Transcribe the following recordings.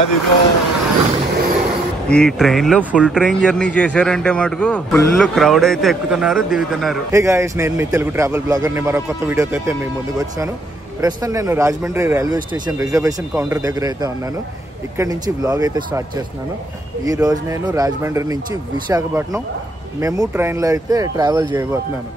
అది ఈ ట్రైన్ లో ఫుల్ ట్రైన్ జర్నీ చేశారంటే మటుకు ఫుల్ క్రౌడ్ అయితే ఎక్కుతున్నారు, దిగుతున్నారు. హే గాయ్స్, నేను మీ తెలుగు ట్రావెల్ బ్లాగర్ ని మరో కొత్త వీడియోతో అయితే మీ ముందుకు వచ్చాను. ప్రస్తుతం నేను Rajahmundry railway station reservation counter దగ్గర అయితే ఉన్నాను. ఇక్కడ నుంచి వ్లాగ్ అయితే స్టార్ట్ చేస్తున్నాను. ఈ రోజు నేను రాజమండ్రి నుంచి విశాఖపట్నం మెము ట్రైన్లో అయితే ట్రావెల్ చేయబోతున్నాను.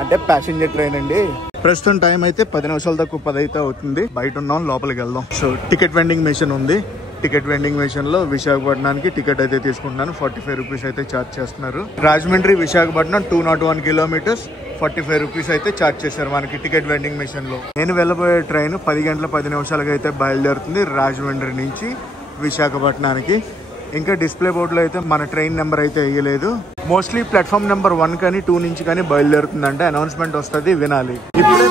అంటే ప్యాసింజర్ ట్రైన్ అండి. ప్రస్తుతం టైం అయితే 10 నిమిషాల దాకా 10 అయితే అవుతుంది. బయట ఉన్నాం, లోపలికి వెళ్దాం. సో టికెట్ వెండింగ్ మెషిన్ ఉంది. టికెట్ వెండింగ్ మెషిన్ లో విశాఖపట్నానికి టికెట్ అయితే తీసుకుంటున్నాను. 45 రూపీస్ అయితే ఛార్జ్ చేస్తున్నారు. రాజమండ్రి విశాఖపట్నం 201 కిలోమీటర్స్, 45 రూపీస్ అయితే ఛార్జ్ చేశారు మనకి టికెట్ వెండింగ్ మెషిన్ లో. నేను వెళ్ళబోయే ట్రైన్ 10 గంటల 10 నిమిషాలకి అయితే బయలుదేరుతుంది రాజమండ్రి నుంచి విశాఖపట్నానికి. ఇంకా డిస్ప్లే బోర్డులో అయితే మన ట్రైన్ నెంబర్ అయితే వేయలేదు. మోస్ట్లీ ప్లాట్ఫామ్ నెంబర్ 1 కానీ 2 నుంచి కానీ బయలుదేరుతుందంటే అనౌన్స్మెంట్ వస్తుంది, వినాలి. ఇప్పుడే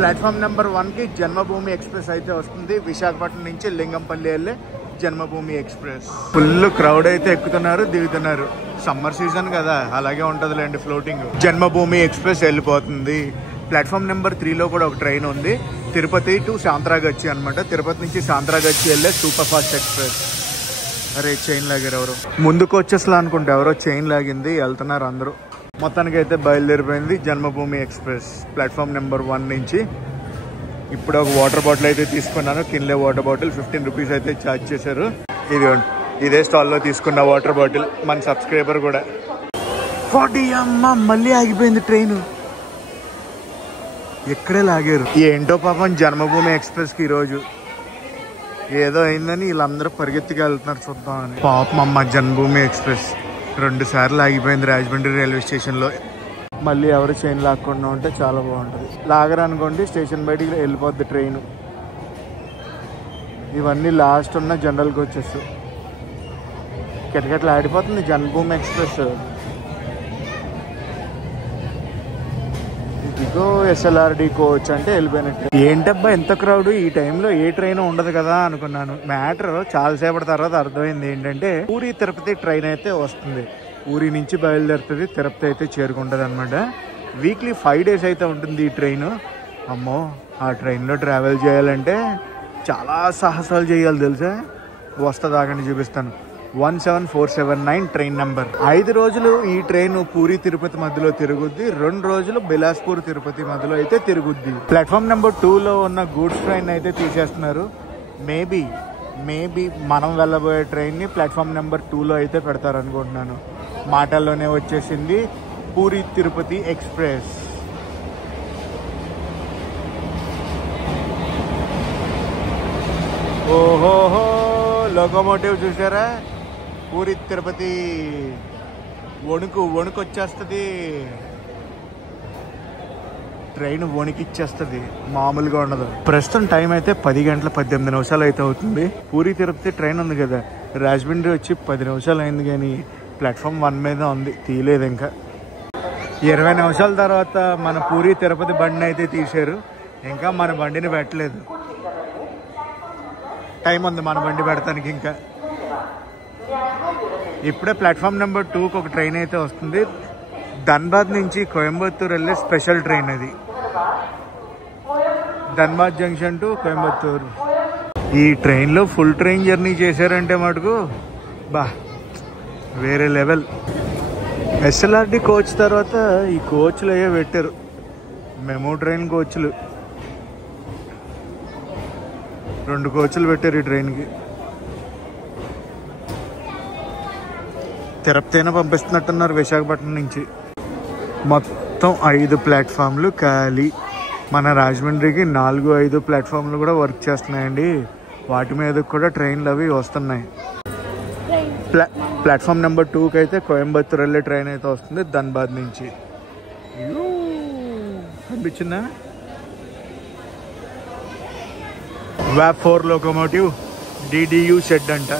ప్లాట్ఫామ్ నెంబర్ 1 కి జన్మభూమి ఎక్స్ప్రెస్ అయితే వస్తుంది. విశాఖపట్నం నుంచి లింగంపల్లి వెళ్ళే జన్మభూమి ఎక్స్ప్రెస్. ఫుల్ క్రౌడ్ అయితే ఎక్కుతున్నారు, దిగుతున్నారు. సమ్మర్ సీజన్ కదా, అలాగే ఉంటదిలేండి ఫ్లోటింగ్. జన్మభూమి ఎక్స్ప్రెస్ వెళ్ళిపోతుంది. ప్లాట్ఫామ్ నెంబర్ 3లో కూడా ఒక ట్రైన్ ఉంది, తిరుపతి టు సాంత్రాగచ్చి అనమాట. తిరుపతి నుంచి సాంత్రాగచ్చి వెళ్ళే సూపర్ ఫాస్ట్ ఎక్స్ప్రెస్. అరే చైన్ లాగారు ఎవరు, ముందుకు వచ్చేసలా అనుకుంటే ఎవరో చైన్ లాగింది, వెళ్తున్నారు అందరూ. మొత్తానికి అయితే బయలుదేరిపోయింది జన్మభూమి ఎక్స్ప్రెస్ ప్లాట్ఫామ్ నెంబర్ 1 నుంచి. ఇప్పుడు ఒక వాటర్ బాటిల్ అయితే తీసుకున్నాను, కిన్లే వాటర్ బాటిల్. 15 రూపీస్ అయితే ఛార్జ్ చేశారు. ఇదే స్టాల్లో తీసుకున్న వాటర్ బాటిల్. మన సబ్స్క్రైబర్ కూడా 40. అమ్మ మళ్ళీ ఆగిపోయింది ట్రైన్. ఎక్కడే లాగారు ఏంటో పాపం జన్మభూమి ఎక్స్ప్రెస్ కి ఈరోజు ఏదో అయిందని వీళ్ళందరూ పరిగెత్తికి వెళ్తున్నారు చూద్దామని. పాపం అమ్మ జన్మభూమి ఎక్స్ప్రెస్ 2 సార్లు ఆగిపోయింది రాజమండ్రి రైల్వే స్టేషన్ లో. మళ్ళీ ఎవరు చైన్ లాక్కుండా ఉంటే చాలా బాగుంటుంది. లాగరు అనుకోండి, స్టేషన్ బయటికి వెళ్ళిపోద్ది ట్రైన్. ఇవన్నీ లాస్ట్ ఉన్న జనరల్ కోచెస్. కిటకిటలు ఆడిపోతుంది జన్మభూమి ఎక్స్ప్రెస్. ఇదిగో SLRD కోచ్ అంటే వెళ్ళిపోయినట్టు. ఏంటబ్బా ఎంత క్రౌడ్ ఈ టైంలో, ఏ ట్రైన్ ఉండదు కదా అనుకున్నాను. మ్యాటర్ చాలాసేపటి తర్వాత అర్థమైంది ఏంటంటే, పూరి తిరుపతి ట్రైన్ అయితే వస్తుంది. పూరి నుంచి బయలుదేరుతుంది, తిరుపతి అయితే చేరుకుంటుంది అనమాట. వీక్లీ 5 days అయితే ఉంటుంది ఈ ట్రైన్. అమ్మో, ఆ ట్రైన్లో ట్రావెల్ చేయాలంటే చాలా సాహసాలు చేయాలి తెలుసా. వస్తుందాకని చూపిస్తాను. 17479 ట్రైన్ నెంబర్. 5 రోజులు ఈ ట్రైన్ పూరి తిరుపతి మధ్యలో తిరుగుద్ది. 2 రోజులు బిలాస్పూర్ తిరుపతి మధ్యలో అయితే తిరుగుద్ది. ప్లాట్ఫామ్ నెంబర్ 2లో ఉన్న గూడ్స్ ట్రైన్ అయితే తీసేస్తున్నారు. మేబీ మనం వెళ్ళబోయే ట్రైన్ ని ప్లాట్ఫామ్ నెంబర్ 2లో అయితే పెడతారు అనుకుంటున్నాను. మాటల్లోనే వచ్చేసింది పూరి తిరుపతి ఎక్స్ప్రెస్. ఓహోహో, లోకోమోటివ్ చూసారా? పూరి తిరుపతి వణుకు వచ్చేస్తుంది. ట్రైన్ వణికిచ్చేస్తుంది, మామూలుగా ఉండదు. ప్రస్తుతం టైం అయితే 10 గంటల 18 నిమిషాలు అయితే అవుతుంది. పూరి తిరుపతి ట్రైన్ ఉంది కదా, రాజమండ్రి వచ్చి 10 నిమిషాలు అయింది కానీ ప్లాట్ఫామ్ 1 మీద ఉంది, తీయలేదు ఇంకా. 20 నిమిషాల తర్వాత మన పూరి తిరుపతి బండిని అయితే తీశారు. ఇంకా మన బండిని పెట్టలేదు. టైం ఉంది మన బండి పెడతానికి ఇంకా. ఇప్పుడే ప్లాట్ఫామ్ నెంబర్ 2కి ఒక ట్రైన్ అయితే వస్తుంది. ధన్బాద్ నుంచి కోయంబత్తూర్ వెళ్ళే స్పెషల్ ట్రైన్ అది. Dhanbad junction to Coimbatore. ఈ ట్రైన్లో ఫుల్ ట్రైన్ జర్నీ చేశారంటే మటుకు వేరే లెవెల్. SLRD కోచ్ తర్వాత ఈ కోచ్లు అయ్యే పెట్టారు, మెమో ట్రైన్ కోచ్లు. 2 కోచ్లు పెట్టారు ఈ ట్రైన్కి. తిరుపతినే పంపిస్తున్నట్టున్నారు విశాఖపట్నం నుంచి. మొత్తం 5 ప్లాట్ఫామ్లు ఖాళీ. మన రాజమండ్రికి 4-5 ప్లాట్ఫామ్లు కూడా వర్క్ చేస్తున్నాయండి. వాటి మీద కూడా ట్రైన్లు అవి వస్తున్నాయి. ప్లాట్ఫామ్ నెంబర్ 2కి అయితే కోయంబత్తూర్ వెళ్ళే ట్రైన్ అయితే వస్తుంది ధన్బాద్ నుంచి. అనిపించిందా? WAP 4 లోకోమోటివ్ DDU షెడ్ అంట.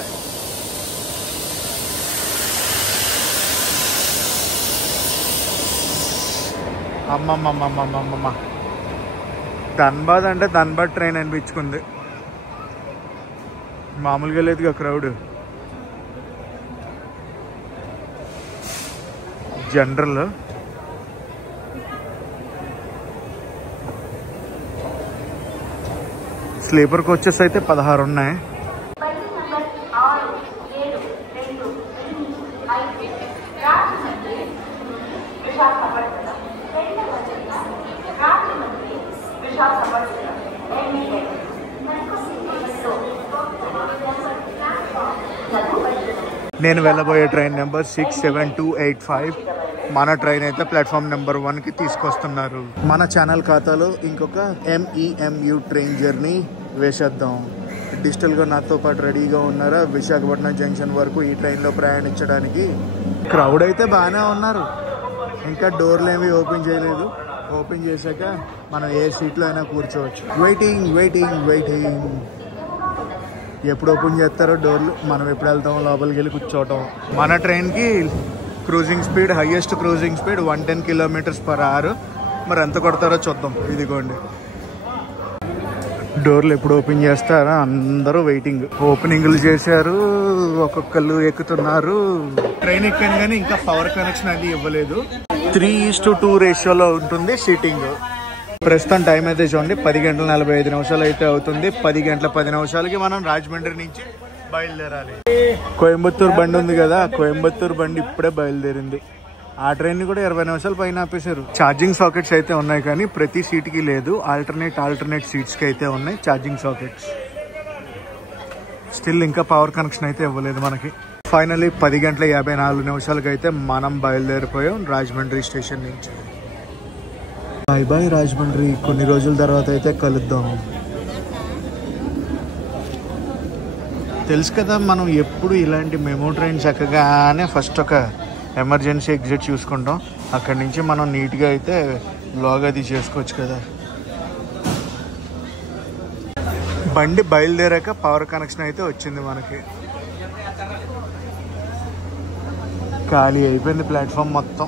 అమ్మమ్మమ్మమ్మమ్మమ్మ, ధన్బాద్ అంటే ధన్బాద్ ట్రైన్ అనిపించుకుంది. మామూలుగా లేదుగా క్రౌడ్. జనరల్ స్లీపర్ కోచెస్ అయితే 16 ఉన్నాయి. నేను వెళ్ళబోయే ట్రైన్ నెంబర్ 67285. మన ట్రైన్ అయితే ప్లాట్ఫామ్ నెంబర్ 1కి తీసుకొస్తున్నారు. మన ఛానల్ ఖాతాలో ఇంకొక MEMU ట్రైన్ జర్నీ వేసేద్దాం. డిజిటల్గా నాతో పాటు రెడీగా ఉన్నారా? విశాఖపట్నం జంక్షన్ వరకు ఈ ట్రైన్లో ప్రయాణించడానికి. క్రౌడ్ అయితే బాగానే ఉన్నారు. ఇంకా డోర్లు ఏమి ఓపెన్ చేయలేదు. ఓపెన్ చేశాక మనం ఏ సీట్లో అయినా కూర్చోవచ్చు. Waiting waiting waiting. ఎప్పుడు ఓపెన్ చేస్తారో డోర్లు, మనం ఎప్పుడు వెళ్తామో లోపలికి వెళ్ళి కూర్చోవటం. మన ట్రైన్కి cruising speed, highest cruising speed 110 km/h. మరి ఎంత కొడతారో చూద్దాం. ఇదిగోండి డోర్లు ఎప్పుడు ఓపెన్ చేస్తారా? అందరూ వెయిటింగ్. ఓపెనింగ్లు చేశారు, ఒక్కొక్కళ్ళు ఎక్కుతున్నారు. ట్రైన్ ఎక్కాను కానీ ఇంకా పవర్ కనెక్షన్ అది ఇవ్వలేదు. 3:2 రేషియోలో ఉంటుంది సీటింగ్. ప్రస్తుతం టైం అయితే చూడండి 10:45 అయితే అవుతుంది. 10:10 మనం రాజమండ్రి నుంచి బయలుదేరాలి. కోయంబత్తూరు బండి ఉంది కదా, కోయంబత్తూరు బండి ఇప్పుడే బయలుదేరింది. ఆ ట్రైన్ ని కూడా 20 నిమిషాలు పైన ఆపేశారు. ఛార్జింగ్ సాకెట్స్ అయితే ఉన్నాయి కానీ ప్రతి సీట్ కి లేదు. ఆల్టర్నేట్ సీట్స్ కి అయితే ఉన్నాయి ఛార్జింగ్ సాకెట్స్. స్టిల్ ఇంకా పవర్ కనెక్షన్ అయితే ఇవ్వలేదు మనకి. ఫైనలీ 10:54 అయితే మనం బయలుదేరిపోయాం రాజమండ్రి స్టేషన్ నుంచి. Bye bye Rajahmundry. కొన్ని రోజుల తర్వాత అయితే కలుద్దాం. తెలుసు కదా మనం ఎప్పుడు ఇలాంటి మెమో ట్రైన్ చక్కగానే ఫస్ట్ ఒక ఎమర్జెన్సీ ఎగ్జిట్ చూసుకుంటాం. అక్కడి నుంచి మనం నీట్గా అయితే బ్లాగ్ అది చేసుకోవచ్చు కదా. బండి బయలుదేరాక పవర్ కనెక్షన్ అయితే వచ్చింది మనకి. ఖాళీ అయిపోయింది ప్లాట్ఫామ్ మొత్తం.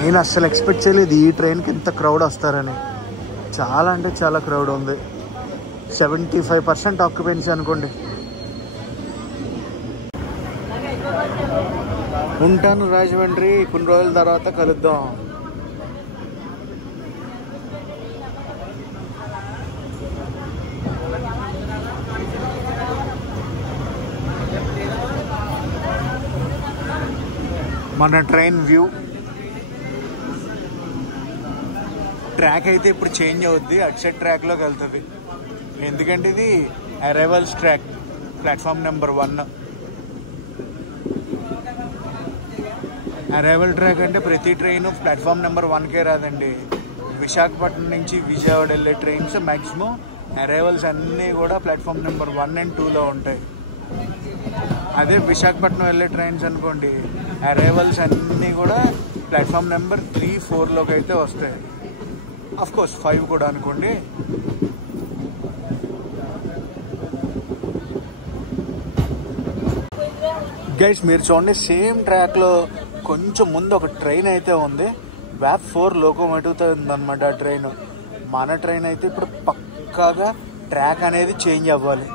నేను అస్సలు ఎక్స్పెక్ట్ చేయలేదు ఈ ట్రైన్కి ఇంత క్రౌడ్ వస్తారని. చాలా అంటే చాలా క్రౌడ్ ఉంది. 75% ఆక్యుపెన్సీ అనుకోండి. ఉంటాను రాజమండ్రి. కొన్ని రోజుల తర్వాత కలుద్దాం. మన ట్రైన్ వ్యూ. ట్రాక్ అయితే ఇప్పుడు చేంజ్ అవుద్ది. అటు సైడ్ ట్రాక్లోకి వెళ్తుంది. ఎందుకంటే ఇది arrivals track, platform number 1. Arrival track అంటే ప్రతి ట్రైన్ ప్లాట్ఫామ్ నెంబర్ 1కే రాదండి. విశాఖపట్నం నుంచి విజయవాడ వెళ్ళే ట్రైన్స్ మ్యాక్సిమం అరైవల్స్ అన్నీ కూడా ప్లాట్ఫామ్ నెంబర్ 1 and 2లో ఉంటాయి. అదే విశాఖపట్నం వెళ్ళే ట్రైన్స్ అనుకోండి, అరైవల్స్ అన్నీ కూడా ప్లాట్ఫామ్ నెంబర్ 3, 4లోకి అయితే వస్తాయి. అఫ్కోర్స్ 5 కూడా అనుకోండి. గైస్ మీరు చూడండి, సేమ్ ట్రాక్లో కొంచెం ముందు ఒక ట్రైన్ అయితే ఉంది. VAP 4 లోకోమోటివ్తో ఉందన్నమాట ఆ ట్రైన్. మన ట్రైన్ అయితే ఇప్పుడు పక్కాగా ట్రాక్ అనేది చేంజ్ అవ్వాలి.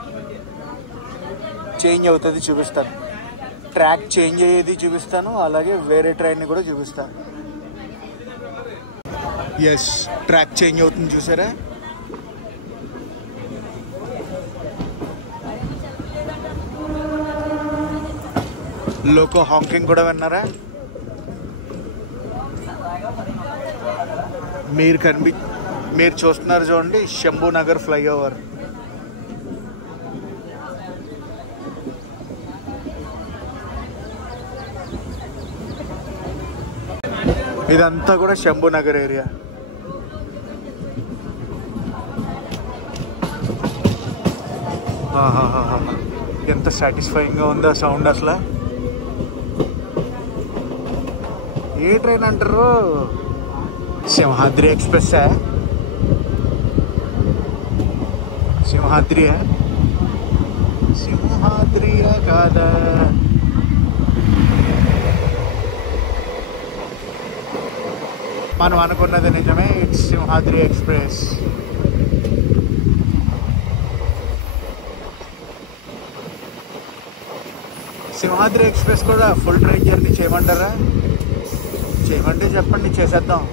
చేంజ్ అవుతుంది, చూపిస్తాను. ట్రాక్ చేంజ్ అయ్యేది చూపిస్తాను, అలాగే వేరే ట్రైన్ని కూడా చూపిస్తాను. ఎస్, ట్రాక్ చేంజ్ అవుతుంది చూసారా. లోకో హాంకింగ్ కూడా విన్నారా? మీరు చూస్తున్నారు చూడండి, శంభూనగర్ ఫ్లైఓవర్. ఇదంతా కూడా శంభూనగర్ ఏరియా. ఎంత సాటిస్ఫైయింగ్గా ఉందో సౌండ్ అసలు. ఏ ట్రైన్ అంటారు? సింహాద్రి ఎక్స్ప్రెస్. సింహాద్రియా కాదా? మనం అనుకున్నది నిజమే, it's Simhadri express. Simhadri express కూడా ఫుల్ ట్రైన్ జర్నీ చేయమంటారా? చేయమంటే చెప్పండి, చేసేద్దాం.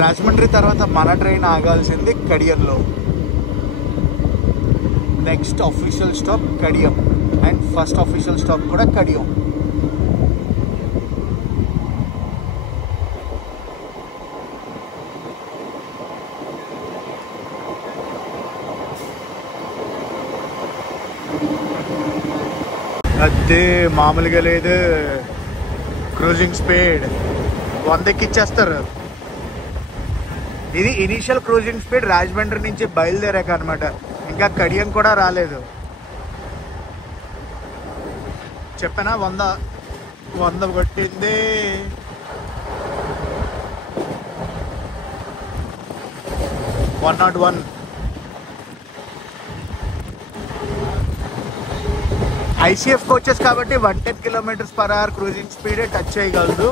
రాజమండ్రి తర్వాత మన ట్రైన్ ఆగాల్సింది కడియంలో. Next official stop Kadiyam and first official stop కూడా కడియం. అదే మామూలుగా లేదు, క్రూజింగ్ స్పీడ్ 100కి ఇచ్చేస్తారు. ఇది ఇనీషియల్ క్రూజింగ్ స్పీడ్ రాజమండ్రి నుంచి బయలుదేరాక అనమాట, ఇంకా కడియం కూడా రాలేదు. చెప్పనా 100 కొట్టింది. (101) ICF కోచెస్ కాబట్టి 110 km/h క్రూజింగ్ స్పీడే టచ్ చేయగలదు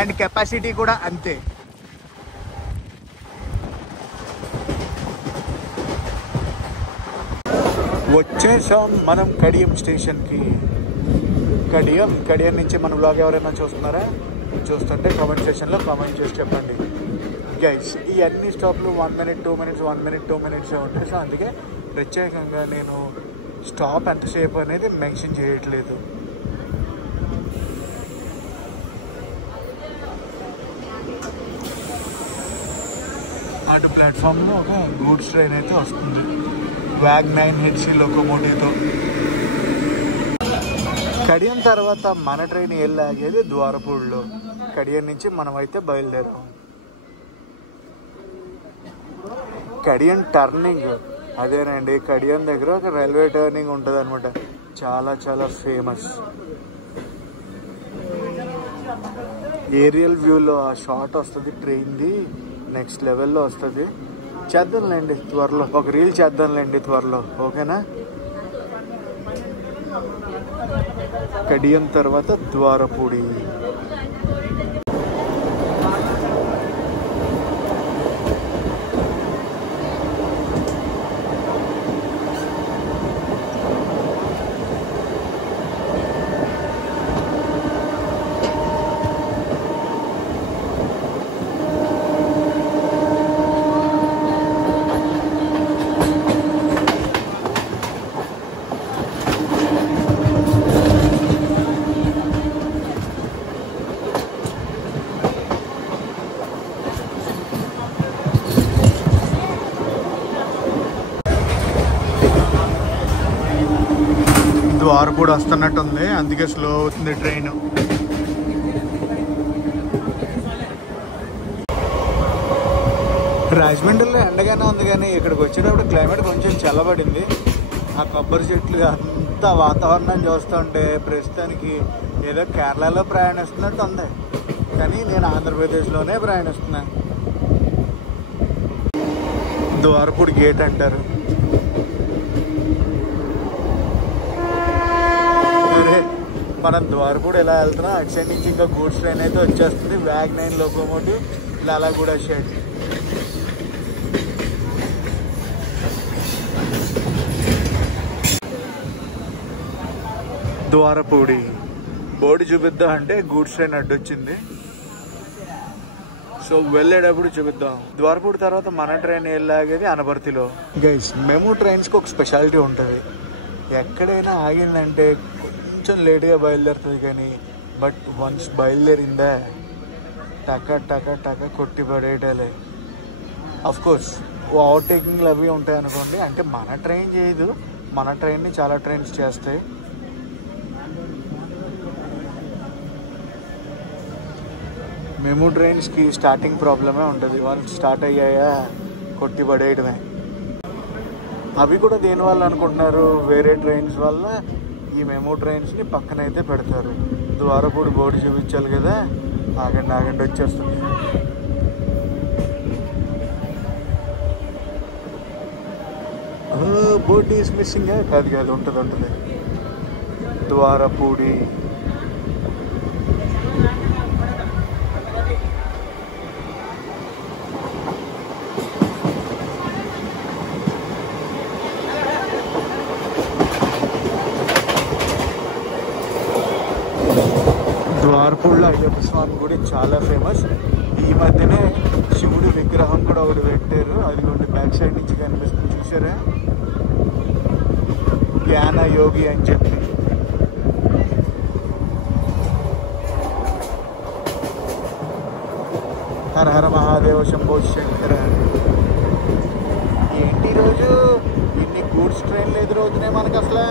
అండ్ కెపాసిటీ కూడా అంతే. వచ్చేసాం మనం కడియం స్టేషన్కి. కడియం నుంచి మన బ్లాగ్ ఎవరైనా చూస్తున్నారా? చూస్తుంటే కామెంట్ సెక్షన్లో కామెంట్ చేసి చెప్పండి గైస్. ఈ అన్ని స్టాప్లు 1 minute 2 minutes 1 minute 2 minutes ఉంటాయి. సో అందుకే ప్రత్యేకంగా నేను స్టాప్ ఎంతసేపు అనేది మెన్షన్ చేయట్లేదు. అటు ప్లాట్ఫామ్లో ఒక గూడ్స్ ట్రైన్ అయితే వస్తుంది, WAG 9 HC లోకోమోటివ్తో. కడియం తర్వాత మన ట్రైన్ వెళ్ళాగేది ద్వారపూడిలో. కడియం నుంచి మనం అయితే బయలుదేరాం. కడియం టర్నింగ్ అదేనండి, కడియం దగ్గర ఒక రైల్వే టర్నింగ్ ఉంటుంది అనమాట, చాలా చాలా ఫేమస్. ఏరియల్ వ్యూలో ఆ షాట్ వస్తుంది ట్రైన్ది, నెక్స్ట్ లెవెల్లో వస్తుంది. చేద్దాంలేండి త్వరలో, ఒక రీల్ చేద్దాంలేండి త్వరలో, ఓకేనా? కడియం తర్వాత ద్వారపూడి. ద్వారపూడి వస్తున్నట్టుంది, అందుకే స్లో అవుతుంది ట్రైన్. రాజమండ్రిలో ఎండగానే ఉంది, కానీ ఇక్కడికి వచ్చేటప్పుడు క్లైమేట్ కొంచెం చల్లబడింది. ఆ కొబ్బరి చెట్లు అంత వాతావరణం చూస్తుంటే ప్రస్తుతానికి ఏదో కేరళలో ప్రయాణిస్తున్నట్టు ఉంది, కానీ నేను ఆంధ్రప్రదేశ్లోనే ప్రయాణిస్తున్నా. ద్వారపూడి గేట్ అంటారు. మనం ద్వారపూడి ఎలా వెళ్తున్నాం, అటు సైడ్ నుంచి ఇంకా గూడ్స్ ట్రైన్ అయితే వచ్చేస్తుంది, WAG 9 locomotive Lalaguda shed. Dwarapudi board చూపిద్దాం అంటే గూడ్స్ ట్రైన్ అడ్డొచ్చింది, సో వెళ్ళేటప్పుడు చూపిద్దాం. ద్వారపూడి తర్వాత మన ట్రైన్ వెళ్ళాగేది అనపర్తిలో. గైస్ మెమూ ట్రైన్స్కి ఒక స్పెషాలిటీ ఉంటుంది, ఎక్కడైనా ఆగిందంటే కొంచెం లేట్గా బయలుదేరుతుంది, కానీ బట్ వన్స్ బయలుదేరిందా టక టక టక కొట్టి పడేయటాలే. అఫ్కోర్స్ ఓవర్టేకింగ్లు అవి ఉంటాయి అనుకోండి, అంటే మన ట్రైన్ చేయదు, మన ట్రైన్ని చాలా ట్రైన్స్ చేస్తాయి. మెమూ ట్రైన్స్కి స్టార్టింగ్ ప్రాబ్లమే ఉంటుంది, వాళ్ళు స్టార్ట్ అయ్యాయా కొట్టి పడేయడమే. అవి కూడా దేనివల్ల అనుకుంటున్నారు, వేరే ట్రైన్స్ వల్ల ఈ మెమూ ట్రైన్స్ని పక్కనైతే పెడతారు. ద్వారపూడి బోర్డు చూపించాలి కదా, ఆగండి వచ్చేస్తుంది. బోర్డు ఈస్ మిస్సింగ్ కాదు ఉంటుంది. ద్వారపూడి ద్వారపూడిలో అయ్యప్ప స్వామి గుడి చాలా ఫేమస్. ఈ మధ్యనే శివుడి విగ్రహం కూడా ఒకటి పెట్టారు, అది ఒకటి బ్యాక్ సైడ్ నుంచి కనిపిస్తుంది, చూసారా? జ్ఞాన యోగి అని చెప్పి. హర హర మహాదేవ శంభో శంకర. ఏంటి రోజు ఇన్ని గూడ్స్ ట్రైన్లు ఎదురవుతున్నాయి మనకు అసలు.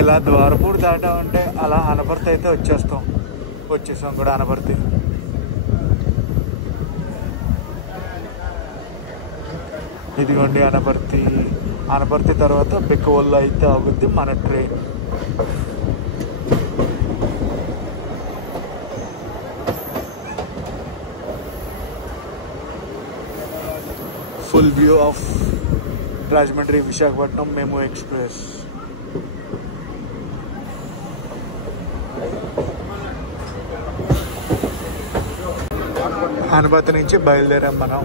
ఇలా ద్వారపూర్ దాటామంటే అలా అనపర్తి అయితే వచ్చేసాం కూడా అనపర్తి. ఇదిగోండి అనపర్తి తర్వాత బిక్కవోలు అయితే ఆగుద్ది మన train. Full view of Rajahmundry Visakhapatnam memo express. Anaparthi నుంచి బయలుదేరాం మనం.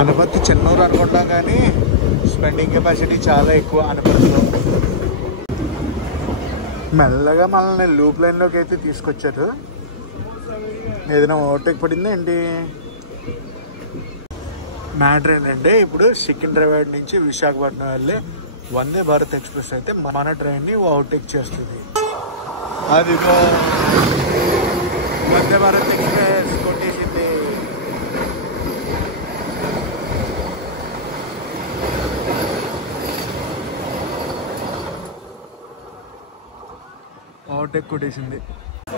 అనపర్తి చెన్నూరు అనుకుంటాం కానీ స్పెండింగ్ కెపాసిటీ చాలా ఎక్కువ అనపర్తిలో. మెల్లగా మనల్ని లూప్ లైన్లోకి అయితే తీసుకొచ్చారు. ఏదైనా ఓవర్టేక్ పడిందా ఏంటి? మ్యాటర్ ఏంటంటే ఇప్పుడు సికింద్రాబాద్ నుంచి విశాఖపట్నం వెళ్ళే వందే భారత్ ఎక్స్ప్రెస్ అయితే మన ట్రైన్ని ఓవర్టేక్ చేస్తుంది. అదిగో వందే భారత్ ఎక్స్ప్రెస్ కొట్టేసింది. ఓవర్టేక్ కొట్టేసింది.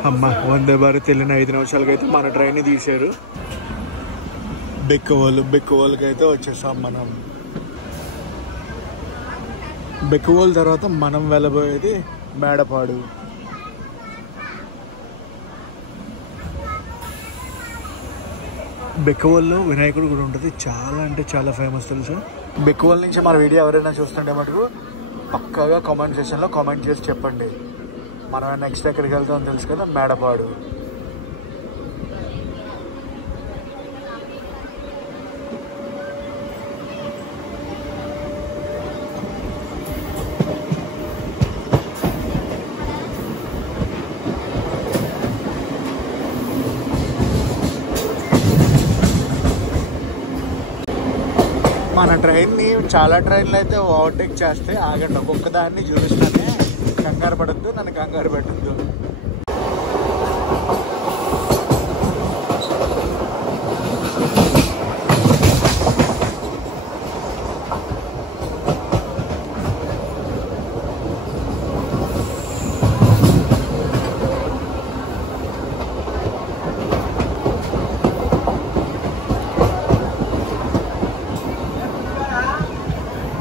అమ్మ, వందే భారత్ వెళ్ళిన 5 నిమిషాలకి అయితే మన ట్రైన్ని తీశారు. బెక్కవోలుకి అయితే వచ్చేసాం మనం. బెక్కవోలు తర్వాత మనం వెళ్ళబోయేది మేడపాడు. బెక్కవోలులో వినాయకుడు కూడా ఉంటుంది. చాలా అంటే చాలా ఫేమస్ తెలుసు. బెక్కవోలు నుంచి మన వీడియో ఎవరైనా చూస్తుంటే మటుకు పక్కాగా కామెంట్ సెక్షన్లో కామెంట్ చేసి చెప్పండి. మనం నెక్స్ట్ ఎక్కడికి వెళ్తామని తెలుసు కదా, మేడపాడు. మన ట్రైన్ని చాలా ట్రైన్లు అయితే ఓవర్టేక్ చేస్తే ఆగండి, ఒక్కొక్కదాన్ని చూపిస్తానే. కంగారు పడద్దు, నన్ను కంగారు పెట్టద్దు.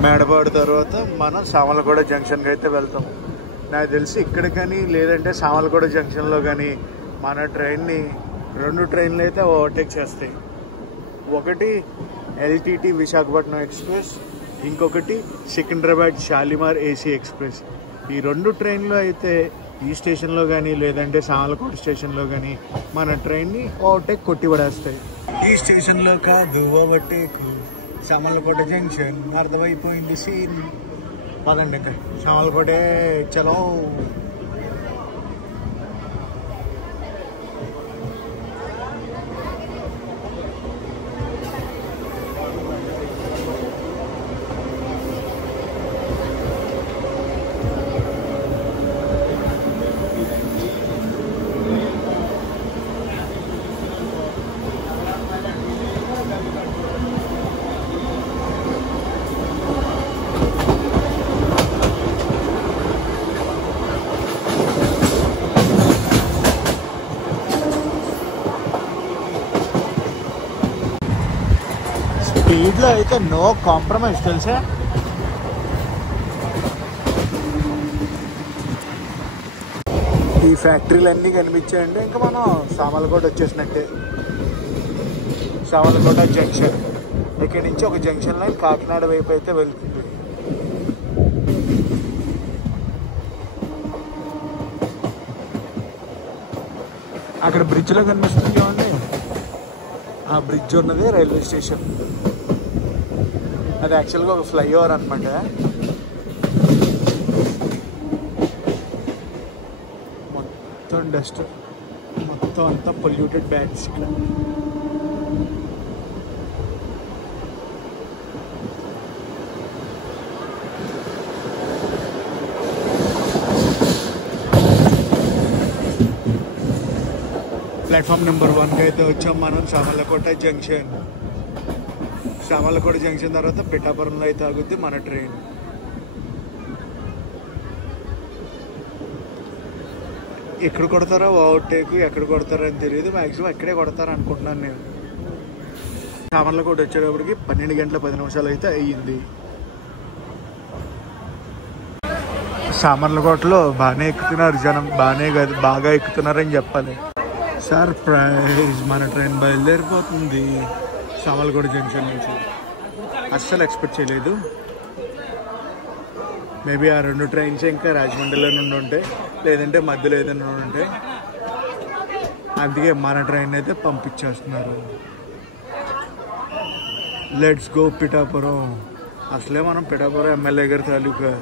మేడపాడు తర్వాత మనం సామలగూడ జంక్షన్కి అయితే వెళ్తాం. నాకు తెలిసి ఇక్కడ కానీ లేదంటే సామలగూడ జంక్షన్లో కానీ మన ట్రైన్ని 2 ట్రైన్లు అయితే ఓవర్టేక్ చేస్తాయి. ఒకటి ఎల్టీటీ విశాఖపట్నం ఎక్స్ప్రెస్, ఇంకొకటి సికింద్రాబాద్ షాలిమార్ ఏసీ ఎక్స్ప్రెస్. ఈ 2 ట్రైన్లు అయితే ఈ స్టేషన్లో కానీ లేదంటే సామలకోట స్టేషన్లో కానీ మన ట్రైన్ని ఓవర్టేక్ కొట్టిపడేస్తాయి. ఈ స్టేషన్లో కాదు ఓవర్టేక్, సామలకోట జంక్షన్. అర్థమైపోయింది సీన్. పదండి ఇంకా సామలకోటే చలో. స్పీడ్లో అయితే నో కాంప్రమైజ్ తెలుసా. ఈ ఫ్యాక్టరీలు అన్నీ కనిపించాయంటే ఇంకా మనం సామలకోట వచ్చేసినట్టే. సామలకోట జంక్షన్, ఇక్కడి నుంచి ఒక జంక్షన్ లైన్ కాకినాడ వైపు అయితే వెళ్తుంది. అక్కడ బ్రిడ్జ్లో కనిపిస్తుంది చూడండి, ఆ బ్రిడ్జ్ ఉన్నదే రైల్వే స్టేషన్. అది యాక్చువల్గా ఒక ఫ్లైఓవర్ అనమాట. మొత్తం డస్ట్, మొత్తం అంతా పొల్యూటెడ్ బ్యాగ్స్ ఇక్కడ. ప్లాట్ఫామ్ నెంబర్ 1కి అయితే వచ్చాం మనం. సామర్లకోట జంక్షన్. సామర్లకోట జంక్షన్ తర్వాత పిఠాపురంలో అయితే ఆగుద్ది మన ట్రైన్. ఎక్కడ కొడతారో ఓవర్టేక్, ఎక్కడ కొడతారో అని తెలియదు. మ్యాక్సిమం ఎక్కడే కొడతారు అనుకుంటున్నాను నేను. సామర్లకోట వచ్చేటప్పటికి 12 గంటల 10 నిమిషాలు అయితే అయ్యింది. సామర్లకోటలో బాగానే ఎక్కుతున్నారు జనం, బాగా ఎక్కుతున్నారని చెప్పాలి. సర్ప్రైజ్, మన ట్రైన్ బయలుదేరిపోతుంది సామర్లకోట జంక్షన్ నుంచి. అస్సలు ఎక్స్పెక్ట్ చేయలేదు. మేబీ ఆ 2 ట్రైన్స్ ఇంకా రాజమండ్రిలో నుండి ఉంటాయి, లేదంటే మధ్యలో ఏదైనా ఉంటే. అందుకే మన ట్రైన్ అయితే పంపించేస్తున్నారు. Let's go Pithapuram. అసలే మనం పిఠాపురం ఎమ్మెల్యే గారి తాలూకా.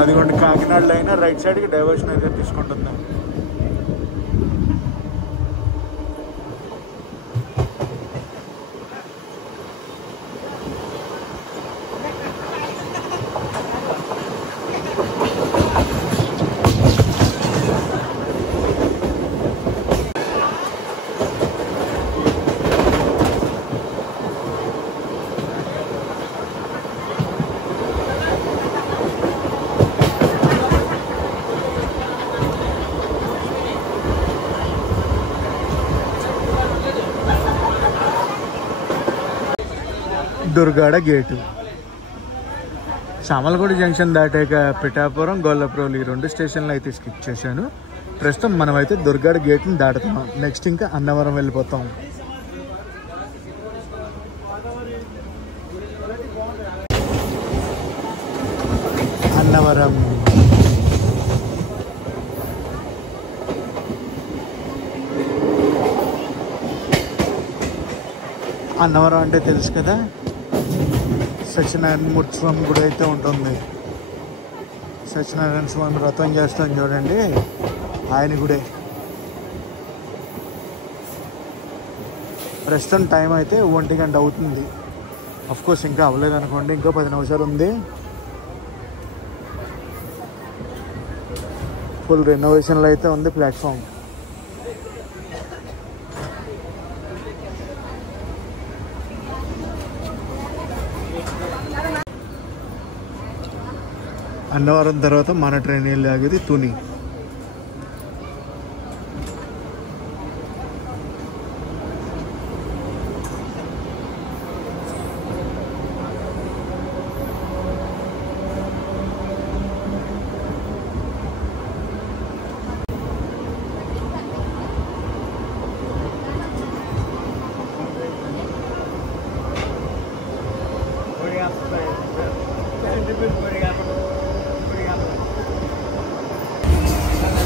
అదిగోండి కాకినాడలో అయినా రైట్ సైడ్కి డైవర్షన్ అయితే తీసుకుంటుంది. దుర్గాడ గేటు. సామర్లకోట జంక్షన్ దాటాక పిఠాపురం, గొల్లప్రోలు ఈ 2 స్టేషన్లు అయితే స్కిప్ చేశాను. ప్రస్తుతం మనం అయితే దుర్గాడ గేట్ని దాటుతున్నాం. నెక్స్ట్ ఇంకా అన్నవరం వెళ్ళిపోతాం. అన్నవరం అన్నవరం అంటే తెలుసు కదా, సత్యనారాయణ మూర్తి స్వామి గుడి అయితే ఉంటుంది. సత్యనారాయణ స్వామి వ్రతం చేస్తాం చూడండి, ఆయన గుడే. ప్రస్తుతం టైం అయితే 1 గంట అవుతుంది. అఫ్కోర్స్ ఇంకా అవ్వలేదు అనుకోండి, ఇంకో 10 నిమిషాలు ఉంది. ఫుల్ రెనోవేషన్లో అయితే ఉంది ప్లాట్ఫామ్. అన్నవరం తర్వాత మన ట్రైన్ వెళ్ళి ఆగేది తుని.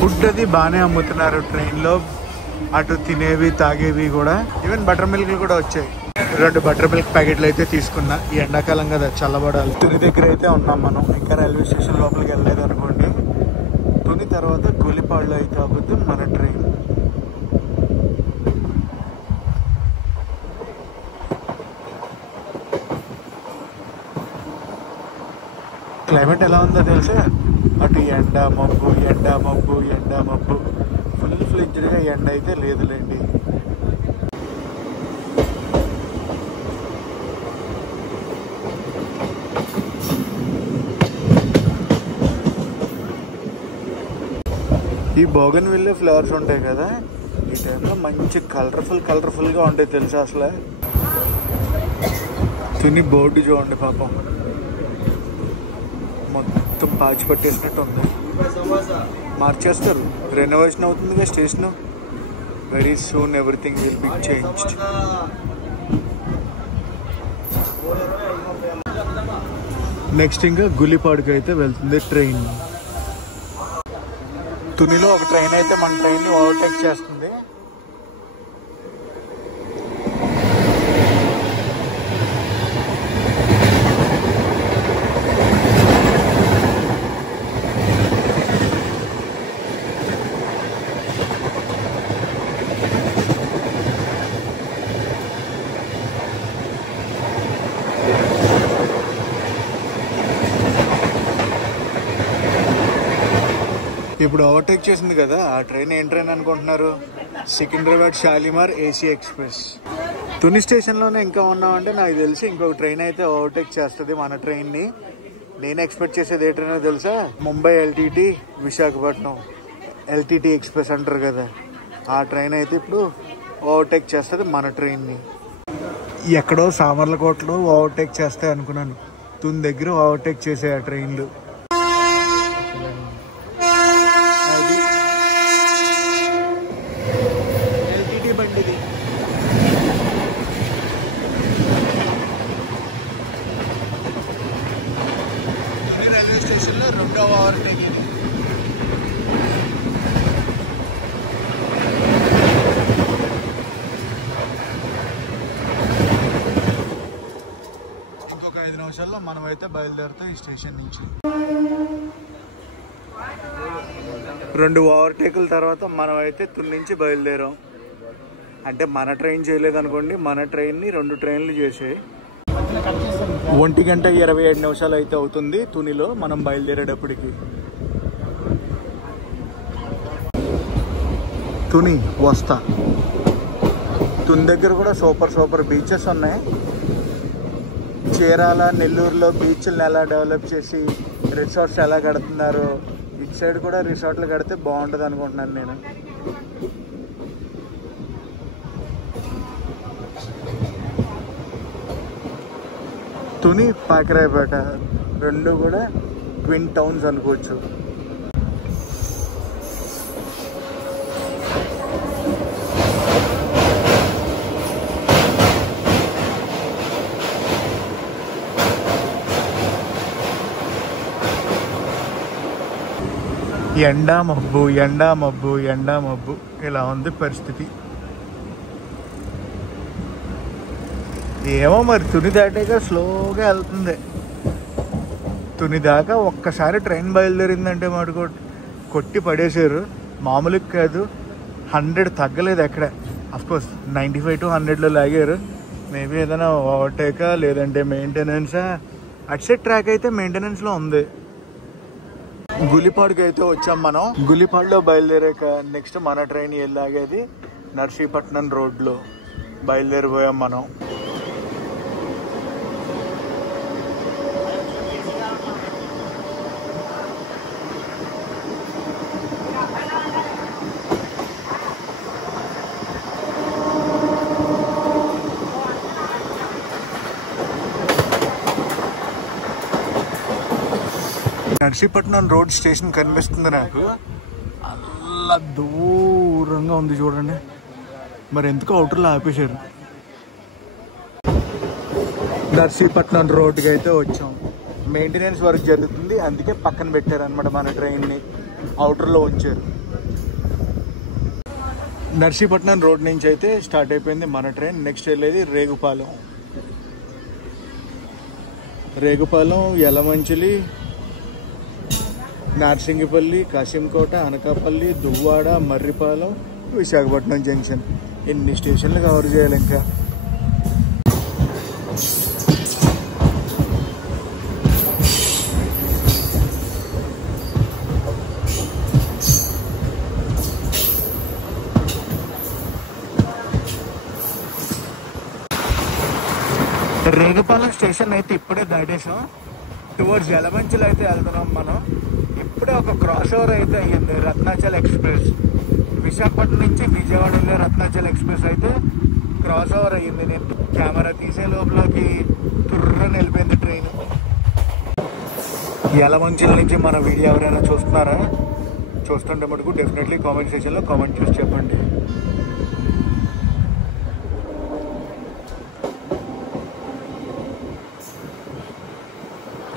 ఫుడ్ అది బాగానే అమ్ముతున్నారు ట్రైన్లో, అటు తినేవి తాగేవి కూడా. ఈవెన్ బటర్ మిల్క్లు కూడా వచ్చాయి. 2 బటర్ మిల్క్ ప్యాకెట్లు అయితే తీసుకున్నా. ఈ ఎండాకాలం కదా, చల్లబడాలి. తుని దగ్గర అయితే ఉన్నాం మనం. ఇంకా రైల్వే స్టేషన్ లోపలికి వెళ్ళలేదు అనుకోండి. తుని తర్వాత గొల్లిపాడులో అయితే ఆగుద్ది మన ట్రైన్. క్లైమేట్ ఎలా ఉందో తెలుసా, అటు ఎండ మబ్బు, ఎండ మబ్బు, ఎండ మబ్బు. ఫుల్ ఫ్లెడ్జ్డ్గా ఎండ అయితే లేదులేండి. ఈ బోగన్ విల్లే ఫ్లవర్స్ ఉంటాయి కదా, ఈ టైంలో మంచి కలర్ఫుల్గా ఉంటాయి తెలుసా. అసలు తుని బోర్డు చూడండి పాపం, మొత్తం పాచి పట్టేసినట్టు ఉంది. మార్చేస్తారు, రెనోవేషన్ అవుతుందిగా station. Very soon everything will be changed. Next ఇంకా గులిపాడుకి అయితే వెళ్తుంది ట్రైన్. తునిలో ఒక ట్రైన్ అయితే మన ట్రైన్ని ఓవర్టేక్ చేస్తుంది. ఇప్పుడు ఓవర్టేక్ చేసింది కదా, ఆ ట్రైన్ ఏం ట్రైన్ అనుకుంటున్నారు? Secunderabad Shalimar AC express. తుని స్టేషన్లోనే ఇంకా ఉన్నామంటే నాకు తెలిసి ఇంకొక ట్రైన్ అయితే ఓవర్టేక్ చేస్తుంది మన ట్రైన్ని. నేను ఎక్స్పెక్ట్ చేసేది ఏ ట్రైన్ తెలుసా? Mumbai LTT Visakhapatnam LTT express అంటారు కదా, ఆ ట్రైన్ అయితే ఇప్పుడు ఓవర్టేక్ చేస్తుంది మన ట్రైన్ని. ఎక్కడో సామర్లకోటలో ఓవర్టేక్ చేస్తాయి అనుకున్నాను, తుని దగ్గర ఓవర్టేక్ చేసే ఆ ట్రైన్లు. రైల్వే స్టేషన్లో రెండవ ఓవర్టేక్ ఇది. ఇంకొక 5 నిమిషాల్లో మనమైతే బయలుదేరుతాం ఈ స్టేషన్ నుంచి. 2 ఓవర్టేకుల తర్వాత మనమైతే తుని నుంచి బయలుదేరాం. అంటే మన ట్రైన్ చేయలేదనుకోండి, మన ట్రైన్ని 2 ట్రైన్లు చేసాయి. 1:27 అయితే అవుతుంది తునిలో మనం బయలుదేరేటప్పటికి. తుని వస్తా. తుని దగ్గర కూడా సూపర్ బీచెస్ ఉన్నాయి. చీరాల నెల్లూరులో బీచ్లను ఎలా డెవలప్ చేసి రిసార్ట్స్ ఎలా కడుతున్నారు, ఇటు సైడ్ కూడా రిసార్ట్లు కడితే బాగుంటుంది అనుకుంటున్నాను నేను. తుని పాకిరాయపేట 2 కూడా ట్విన్ టౌన్స్ అనుకోవచ్చు. ఎండా మబ్బు ఇలా ఉంది పరిస్థితి. ఏమో మరి తుని దాటాక స్లోగా వెళ్తుంది. తుని దాకా ఒక్కసారి ట్రైన్ బయలుదేరిందంటే మాకు కొట్టి పడేసారు. మామూలుగా కాదు, 100 తగ్గలేదు ఎక్కడ. అఫ్కోర్స్ 95 to 100లో లాగారు. మేబీ ఏదైనా ఓవర్టేకా లేదంటే మెయింటెనెన్సా. అటు సైడ్ ట్రాక్ అయితే మెయింటెనెన్స్లో ఉంది. గులిపాడుకి అయితే వచ్చాం మనం. గులిపాడులో బయలుదేరాక నెక్స్ట్ మన ట్రైన్ వెళ్ళాగేది నర్సీపట్నం రోడ్లో బయలుదేరిపోయాం మనం. నర్సీపట్నం రోడ్ స్టేషన్ కనిపిస్తుంది నాకు. అలా దూరంగా ఉంది చూడండి. మరి ఎందుకో అవుటర్లో ఆపేశారు. నర్సీపట్నం రోడ్డుకి అయితే వచ్చాం. మెయింటెనెన్స్ వర్క్ జరుగుతుంది, అందుకే పక్కన పెట్టారు అనమాట మన ట్రైన్ని. అవుటర్లో ఉంచారు. నర్సీపట్నం రోడ్ నుంచి అయితే స్టార్ట్ అయిపోయింది మన ట్రైన్. నెక్స్ట్ వెళ్ళేది రేగుపాలెం, యలమంచిలి, నార్సింగిపల్లి, కాశీంకోట, అనకాపల్లి, దువ్వాడ, మర్రిపాలెం, విశాఖపట్నం జంక్షన్. ఎన్ని స్టేషన్లు కవర్ చేయాలి ఇంకా. రేగుపాలెం స్టేషన్ అయితే ఇప్పుడే దాటేసాం. టువర్డ్స్ యలమంచిలో అయితే వెళ్తున్నాం మనం. ఇప్పుడే ఒక క్రాస్ ఓవర్ అయితే అయ్యింది, రత్నాచల్ ఎక్స్ప్రెస్. విశాఖపట్నం నుంచి విజయవాడ వెళ్ళే రత్నాచల్ ఎక్స్ప్రెస్ అయితే క్రాస్ ఓవర్ అయ్యింది. నేను కెమెరా తీసే లోపలకి తుర్రని వెళ్ళిపోయింది ట్రైన్. యలమంచిల నుంచి మన వీడియో ఎవరైనా చూస్తున్నారా? చూస్తుంటే మటుకు డెఫినెట్లీ కామెంట్ సెక్షన్లో కామెంట్ చేసి చెప్పండి.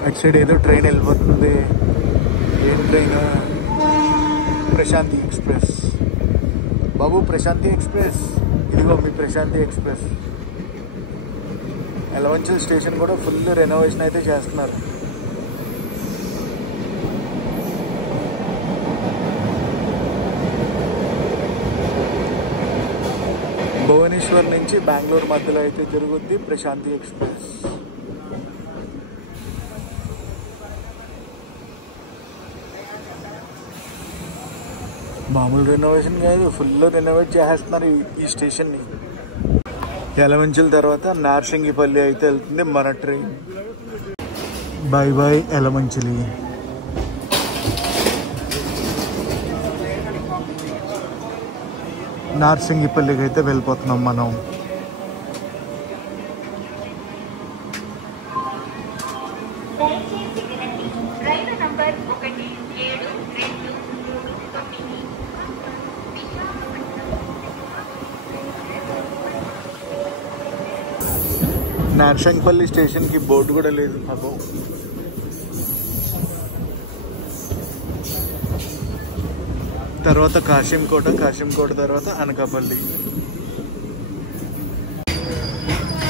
అటు సైడ్ ఏదో ట్రైన్ వెళ్ళిపోతుంది. ఏం ట్రైన్? ప్రశాంతి ఎక్స్ప్రెస్. బాబు ప్రశాంతి ఎక్స్ప్రెస్, ఇదిగో మీ ప్రశాంతి ఎక్స్ప్రెస్. యలమంచిల్ స్టేషన్ కూడా ఫుల్ రెనోవేషన్ అయితే చేస్తున్నారు. భువనేశ్వర్ నుంచి బెంగళూరు మధ్యలో అయితే తిరుగుద్ది ప్రశాంతి ఎక్స్ప్రెస్. మామూలు రెనోవేషన్ కాదు, ఫుల్ రెనోవేట్ చేసేస్తున్నారు ఈ స్టేషన్ని. యలమంచిల తర్వాత నార్సింగిపల్లి అయితే వెళ్తుంది మన ట్రైన్. Bye bye Yelamanchili. నార్సింగిపల్లికి అయితే వెళ్ళిపోతున్నాం మనం. నార్సింగిపల్లి స్టేషన్కి బోర్డు కూడా లేదు. అబ్బో, తర్వాత కాశీంకోట, కాశీంకోట తర్వాత అనకాపల్లి.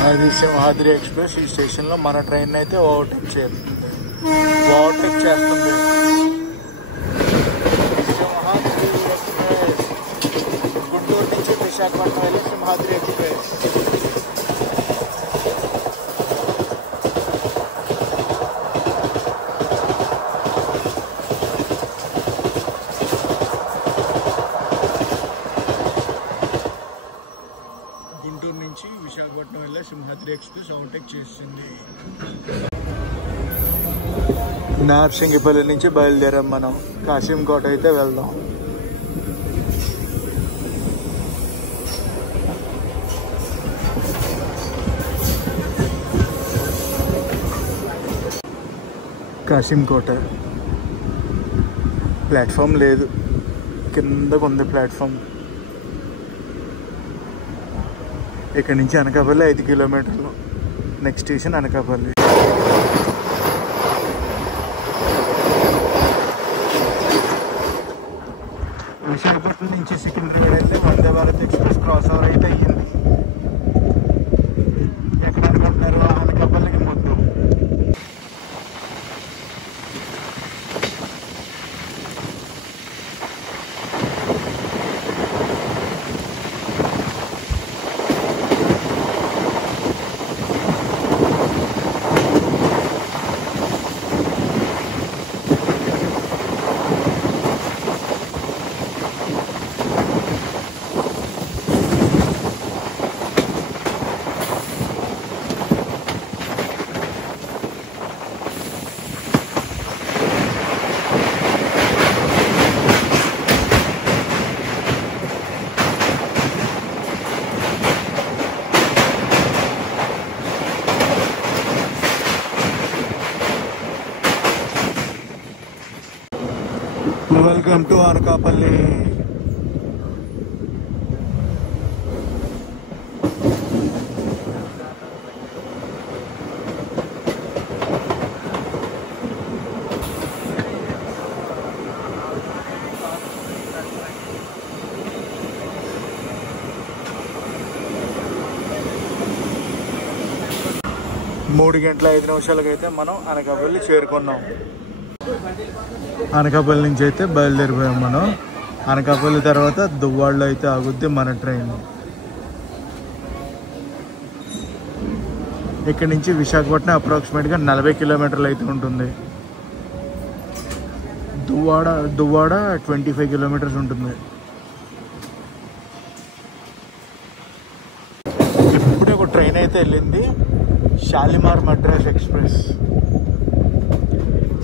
అది సింహాద్రి ఎక్స్ప్రెస్. ఈ స్టేషన్లో మన ట్రైన్ అయితే ఓవర్టేక్ చేస్తుంది. సింహాద్రి ఎక్స్ప్రెస్ గుంటూరు నుంచి విశాఖపట్నం వెళ్ళి సింహాద్రి ఎక్స్ప్రెస్. గుంటూరు నుంచి విశాఖపట్నం వెళ్ళే సింహాద్రి ఎక్స్ప్రెస్ ఓవర్టేక్ చేసింది. నార్సింగిపల్లి నుంచి బయలుదేరాం మనం. కాశీంకోట అయితే వెళ్దాం. కాశీంకోట ప్లాట్ఫామ్ లేదు, కిందకు ఉంది ప్లాట్ఫామ్. ఇక్కడ నుంచి అనకాపల్లి 5 కిలోమీటర్లు. Next station Anakapalli. విశాఖపట్నం నుంచి సికింద్రాబాద్ అయితే Vande Bharat express cross over అయితే అయ్యింది. ఎక్కడ అనుకుంటున్నారు? అనకాపల్లికి ముందు. Welcome to Anakapalli. మూడు గంటల 5 నిమిషాలకైతే మనం అనకాపల్లి చేరుకున్నాం. అనకాపల్లి నుంచి అయితే బయలుదేరిపోయాం మనం. అనకాపల్లి తర్వాత దువ్వాడలో అయితే ఆగుద్ది మన ట్రైన్. ఇక్కడ నుంచి విశాఖపట్నం అప్రాక్సిమేట్గా 40 కిలోమీటర్లు అయితే ఉంటుంది. దువ్వాడ 25 కిలోమీటర్స్ ఉంటుంది. ఇప్పుడే ఒక ట్రైన్ అయితే వెళ్ళింది, Shalimar Madras express.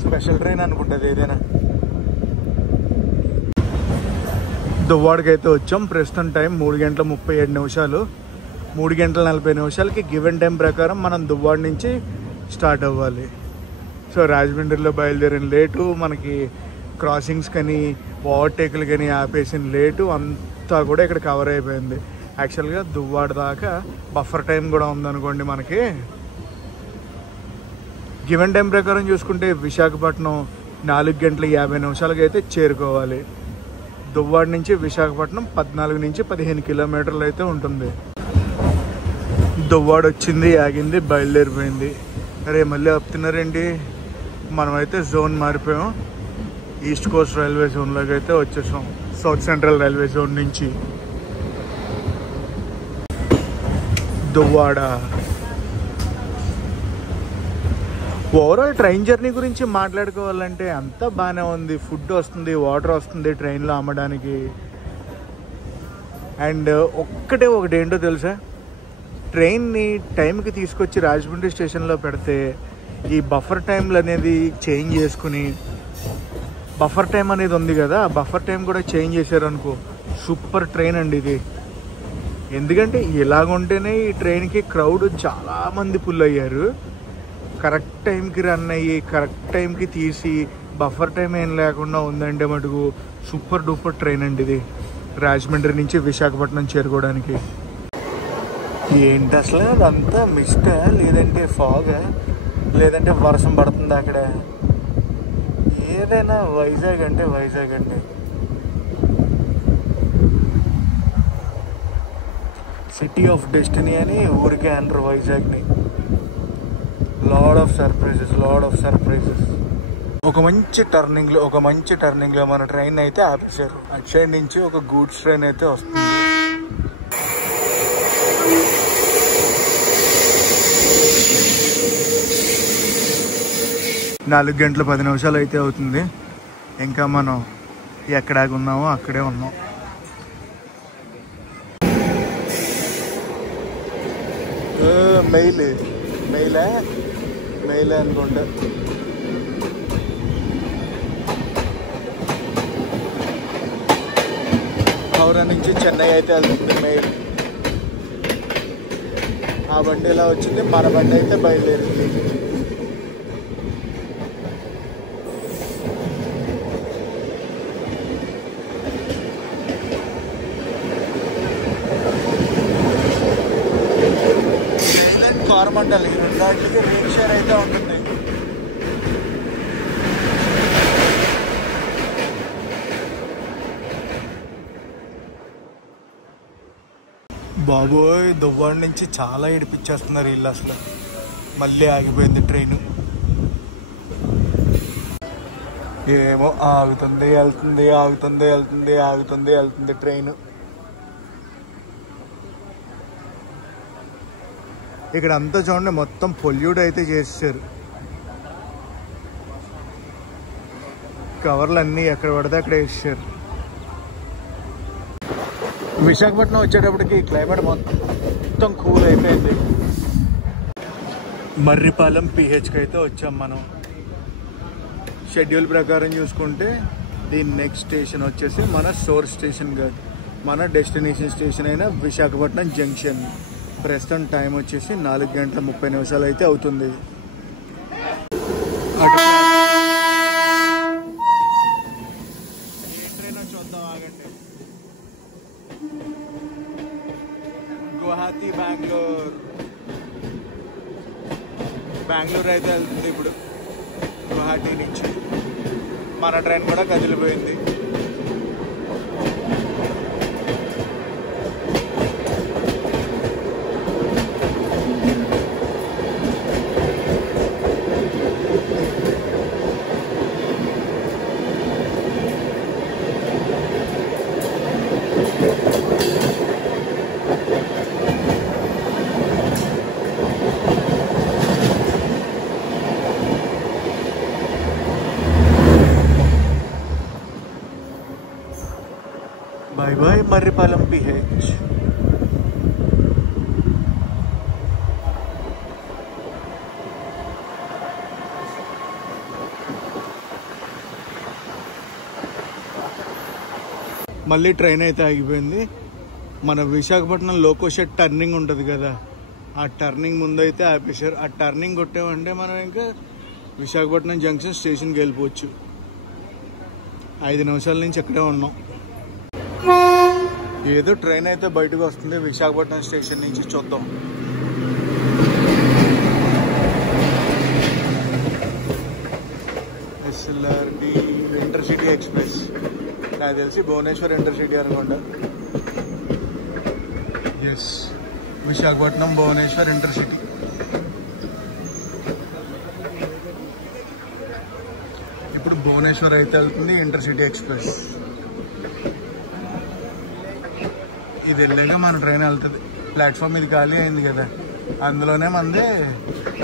Special train అనుకుంటుంది ఏదైనా. దువ్వాడకి అయితే వచ్చాం. ప్రస్తుతం టైం 3:37. 3:40 గివ్ అండ్ టైం ప్రకారం మనం దువ్వాడ నుంచి స్టార్ట్ అవ్వాలి. సో రాజమండ్రిలో బయలుదేరిన లేటు, మనకి క్రాసింగ్స్ కానీ ఓవర్టేకులు కానీ ఆపేసిన లేటు అంతా కూడా ఇక్కడ కవర్ అయిపోయింది. యాక్చువల్గా దువ్వాడ దాకా బఫర్ టైం కూడా ఉందనుకోండి మనకి. గివ్ అండ్ టైం ప్రకారం చూసుకుంటే విశాఖపట్నం 4:50 అయితే చేరుకోవాలి. దువ్వాడ నుంచి విశాఖపట్నం 14 నుంచి 15 కిలోమీటర్లు అయితే ఉంటుంది. దువ్వాడ వచ్చింది, ఆగింది, బయలుదేరిపోయింది. అరే మళ్ళీ ఆపుతున్నారేంటి? మనమైతే జోన్ మారిపోయాం. ఈస్ట్ కోస్ట్ రైల్వే జోన్లోకి అయితే వచ్చేసాం, సౌత్ సెంట్రల్ రైల్వే జోన్ నుంచి. దువ్వాడ ఓవరాల్ ట్రైన్ జర్నీ గురించి మాట్లాడుకోవాలంటే అంతా బాగానే ఉంది. ఫుడ్ వస్తుంది, వాటర్ వస్తుంది ట్రైన్లో అమ్మడానికి. అండ్ ఒకటి ఏంటో తెలుసా, ట్రైన్ని టైంకి తీసుకొచ్చి రాజమండ్రి స్టేషన్లో పెడితే ఈ బఫర్ టైంలు అనేది చేంజ్ చేసుకుని, బఫర్ టైం అనేది ఉంది కదా, ఆ బఫర్ టైం కూడా చేంజ్ చేశారనుకో సూపర్ ట్రైన్ అండి ఇది. ఎందుకంటే ఇలాగుంటేనే ఈ ట్రైన్కి క్రౌడ్ చాలామంది పుల్ అయ్యారు. కరెక్ట్ టైంకి రన్ అయ్యి కరెక్ట్ టైంకి తీసి బఫర్ టైం ఏం లేకుండా ఉందంటే మటుకు సూపర్ డూపర్ ట్రైన్ అండి ఇది, రాజమండ్రి నుంచి విశాఖపట్నం చేరుకోవడానికి. ఏంటి అసలు అదంతా మిస్టా, లేదంటే ఫాగా, లేదంటే వర్షం పడుతుంది అక్కడ? ఏదైనా వైజాగ్ అంటే వైజాగ్ అండి. సిటీ ఆఫ్ డెస్టినీ అని ఊరికే అంటారు వైజాగ్ని. Lot of surprises. ఒక మంచి టర్నింగ్లో మన ట్రైన్ అయితే ఆపేశారు. అటు సైడ్ నుంచి ఒక గూడ్స్ ట్రైన్ అయితే వస్తుంది. నాలుగు గంటల 10 నిమిషాలు అయితే అవుతుంది. ఇంకా మనం ఎక్కడ ఉన్నామో అక్కడే ఉన్నాం. మెయిలే అనుకుంటా. హౌరా నుంచి చెన్నై అయితే వెళ్తుంది మెయిల్. ఆ బండి ఇలా వచ్చింది, మన బండి అయితే బయలుదేరింది. కోరమండలి రెండాటికి రేట్ షేర్ అయితే ఉంటుంది. బాబోయ్, దువ్వాడ నుంచి చాలా ఏడిపించేస్తున్నారు వీళ్ళు అసలు. మళ్ళీ ఆగిపోయింది ట్రైను. ఏమో ఆగుతుంది వెళ్తుంది ట్రైన్. ఇక్కడ అంతా చూడండి, మొత్తం పొల్యూట్ అయితే చేశారు. కవర్లు అన్నీ ఎక్కడ పడితే అక్కడ వేసారు. విశాఖపట్నం వచ్చేటప్పటికి క్లైమేట్ మొత్తం కూల్ అయిపోయింది. మర్రిపాలెం పిహెచ్కి అయితే వచ్చాం మనం. షెడ్యూల్ ప్రకారం చూసుకుంటే దీని నెక్స్ట్ స్టేషన్ వచ్చేసి మన సోర్స్ స్టేషన్ కాదు, మన డెస్టినేషన్ స్టేషన్ అయిన విశాఖపట్నం జంక్షన్. ప్రస్తుతం టైం వచ్చేసి 4:30 అయితే అవుతుంది. చూద్దాం, ఆగండి. గువాహతి బెంగళూరు అయితే వెళ్తుంది ఇప్పుడు. గువాహటి నుంచి మన ట్రైన్ కూడా కదిలిపోయింది. Bye Marripalem PH. మళ్ళీ ట్రైన్ అయితే ఆగిపోయింది. మన విశాఖపట్నం లోకో షెడ్ టర్నింగ్ ఉంటుంది కదా, ఆ టర్నింగ్ ముందు అయితే ఆపేశారు. ఆ టర్నింగ్ కొట్టామంటే మనం ఇంకా విశాఖపట్నం జంక్షన్ స్టేషన్కి వెళ్ళిపోవచ్చు. 5 నిమిషాల నుంచి ఇక్కడే ఉన్నాం. ఏదో ట్రైన్ అయితే బయటకు వస్తుంది విశాఖపట్నం స్టేషన్ నుంచి, చూద్దాం. ఎస్ఎల్ఆర్డి ఇంటర్సిటీ ఎక్స్ప్రెస్, నాకు తెలిసి భువనేశ్వర్ ఇంటర్సిటీ అనుకోండి. Yes, Visakhapatnam Bhubaneswar intercity. ఇప్పుడు భువనేశ్వర్ అయితే వెళ్తుంది ఇంటర్సిటీ ఎక్స్ప్రెస్. ఇది వెళ్ళాక మన ట్రైన్ వెళ్తుంది. ప్లాట్ఫామ్ ఇది ఖాళీ అయింది కదా, అందులోనే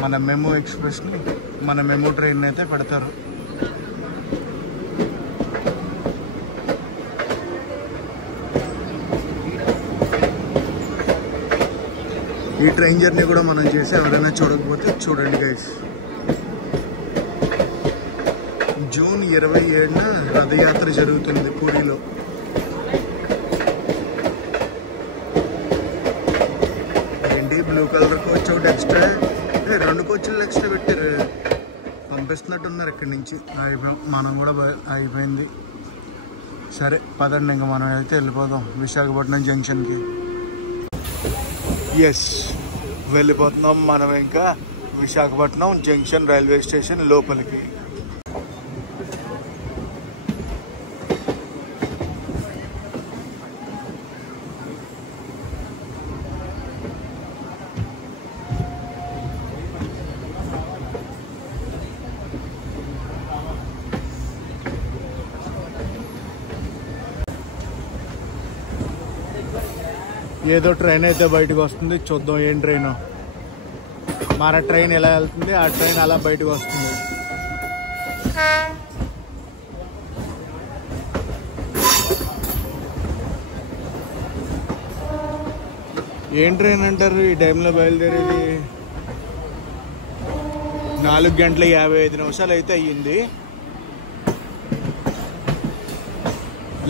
మన మెమో ఎక్స్ప్రెస్ని, మన మెమో ట్రైన్ అయితే పెడతారు. ఈ ట్రైన్ జర్నీ కూడా మనం చేసి ఎవరైనా చూడకపోతే చూడండి గైస్. జూన్ 27న రథయాత్ర జరుగుతుంది పూరిలో. ఏంటి బ్లూ కలర్ కోచ్ ఒకటి ఎక్స్ట్రా, 2 కోచ్లు ఎక్స్ట్రా పెట్టారు, పంపిస్తున్నట్టున్నారు ఇక్కడి నుంచి. మనం కూడా అయిపోయింది. సరే పదండి, ఇంకా మనం అయితే వెళ్ళిపోదాం విశాఖపట్నం జంక్షన్కి. ఎస్, వెళ్ళిపోతున్నాం మనం ఇంకా విశాఖపట్నం జంక్షన్ రైల్వే స్టేషన్ లోపలికి. ఏదో ట్రైన్ అయితే బయటకు వస్తుంది, చూద్దాం ఏం ట్రైన్. మన ట్రైన్ ఎలా వెళ్తుంది, ఆ ట్రైన్ అలా బయటకు వస్తుంది. ఏం ట్రైన్ అంటారు ఈ టైంలో బయలుదేరేది? 4:55 అయితే అయ్యింది.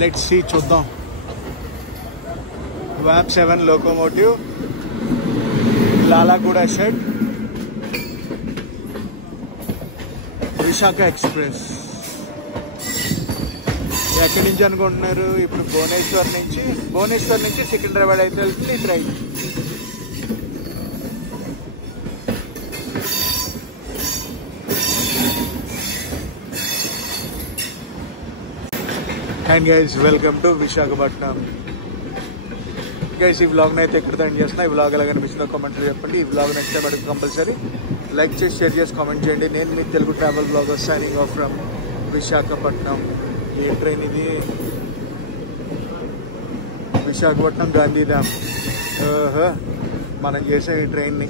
లెట్స్ సీ, చూద్దాం. WAP 7 locomotive, Lalaguda shed, Visakha express. ఎక్కడి నుంచి అనుకుంటున్నారు? ఇప్పుడు భువనేశ్వర్ నుంచి సికింద్రాబాద్ అయితే వెళ్తుంది train. And guys, welcome to Visakhapatnam. Guys, ఈ వ్లాగ్ని అయితే ఎక్కడ ఎండ్ చేస్తున్నా. ఈ వ్లాగ్ ఎలా కనిపించిందో కామెంట్లో చెప్పండి. ఈ వ్లాగ్ నచ్చితే మనకు కంపల్సరీ లైక్ చేసి, షేర్ చేసి, కామెంట్ చేయండి. నేను మీ Telugu travel blogger signing off from Visakhapatnam. ఏ ట్రైన్ ఇది? విశాఖపట్నం గాంధీధామ్. మనం చేసే ఈ ట్రైన్ని